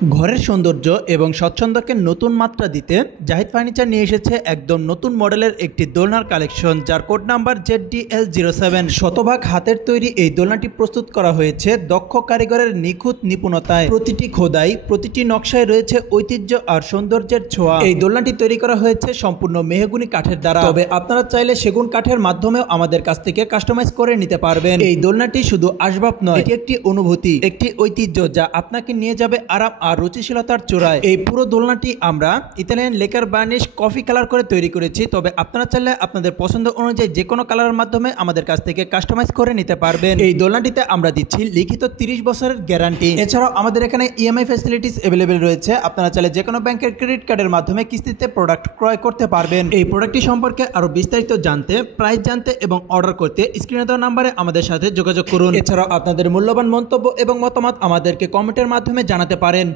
ঘরের সৌন্দর্য এবং স্বচ্ছন্দকে নতুন মাত্রা দিতে জাহিদ ফার্নিচার নিয়ে এসেছে একদম নতুন মডেলের একটি দোলনার কালেকশন, যার কোড নাম্বার ZDL07। শতভাগ হাতের তৈরি এই দোলনাটি প্রস্তুত করা হয়েছে দক্ষ কারিগরের নিখুঁত নিপুণতায়। প্রতিটি খোদাই, প্রতিটি নকশায় রয়েছে ঐতিহ্য আর সৌন্দর্যের ছোঁয়া। এই দোলনাটি তৈরি করা হয়েছে সম্পূর্ণ মেহগনি কাঠের দ্বারা, তবে আপনারা চাইলে সেগুন কাঠের মাধ্যমেও আমাদের কাছ থেকে কাস্টমাইজ করে নিতে পারবেন। এই দোলনাটি শুধু আসবাব নয়, এটি একটি অনুভূতি, একটি ঐতিহ্য যা আপনাকে নিয়ে যাবে আরাম আর রুচিশীলতার চূড়ায়। এই পুরো দোলনাটি আমরা Italian lacquer varnish coffee colour করে তৈরি করেছি, তবে আপনারা চাইলে আপনাদের পছন্দ অনুযায়ী যে কোনো কালারের মাধ্যমে আমাদের কাছ থেকে কাস্টমাইজ করে নিতে পারবেন। এই দোলনাটিতে আমরা দিচ্ছি লিখিত 30 বছরের গ্যারান্টি। এছাড়াও আমাদের এখানে ইএমআই ফ্যাসিলিটিস অ্যাভেলেবেল রয়েছে। আপনারা চাইলে যে কোনো ব্যাংকের ক্রেডিট কার্ডের মাধ্যমে কিস্তিতে প্রোডাক্ট ক্রয় করতে পারবেন। এই প্রোডাক্টটি সম্পর্কে আরো বিস্তারিত জানতে, প্রাইস জানতে এবং অর্ডার করতে স্ক্রিনে দেওয়া নাম্বারে আমাদের সাথে যোগাযোগ করুন। এছাড়াও আপনাদের মূল্যবান মন্তব্য এবং মতামত আমাদেরকে কমেন্টের মাধ্যমে জানাতে পারেন।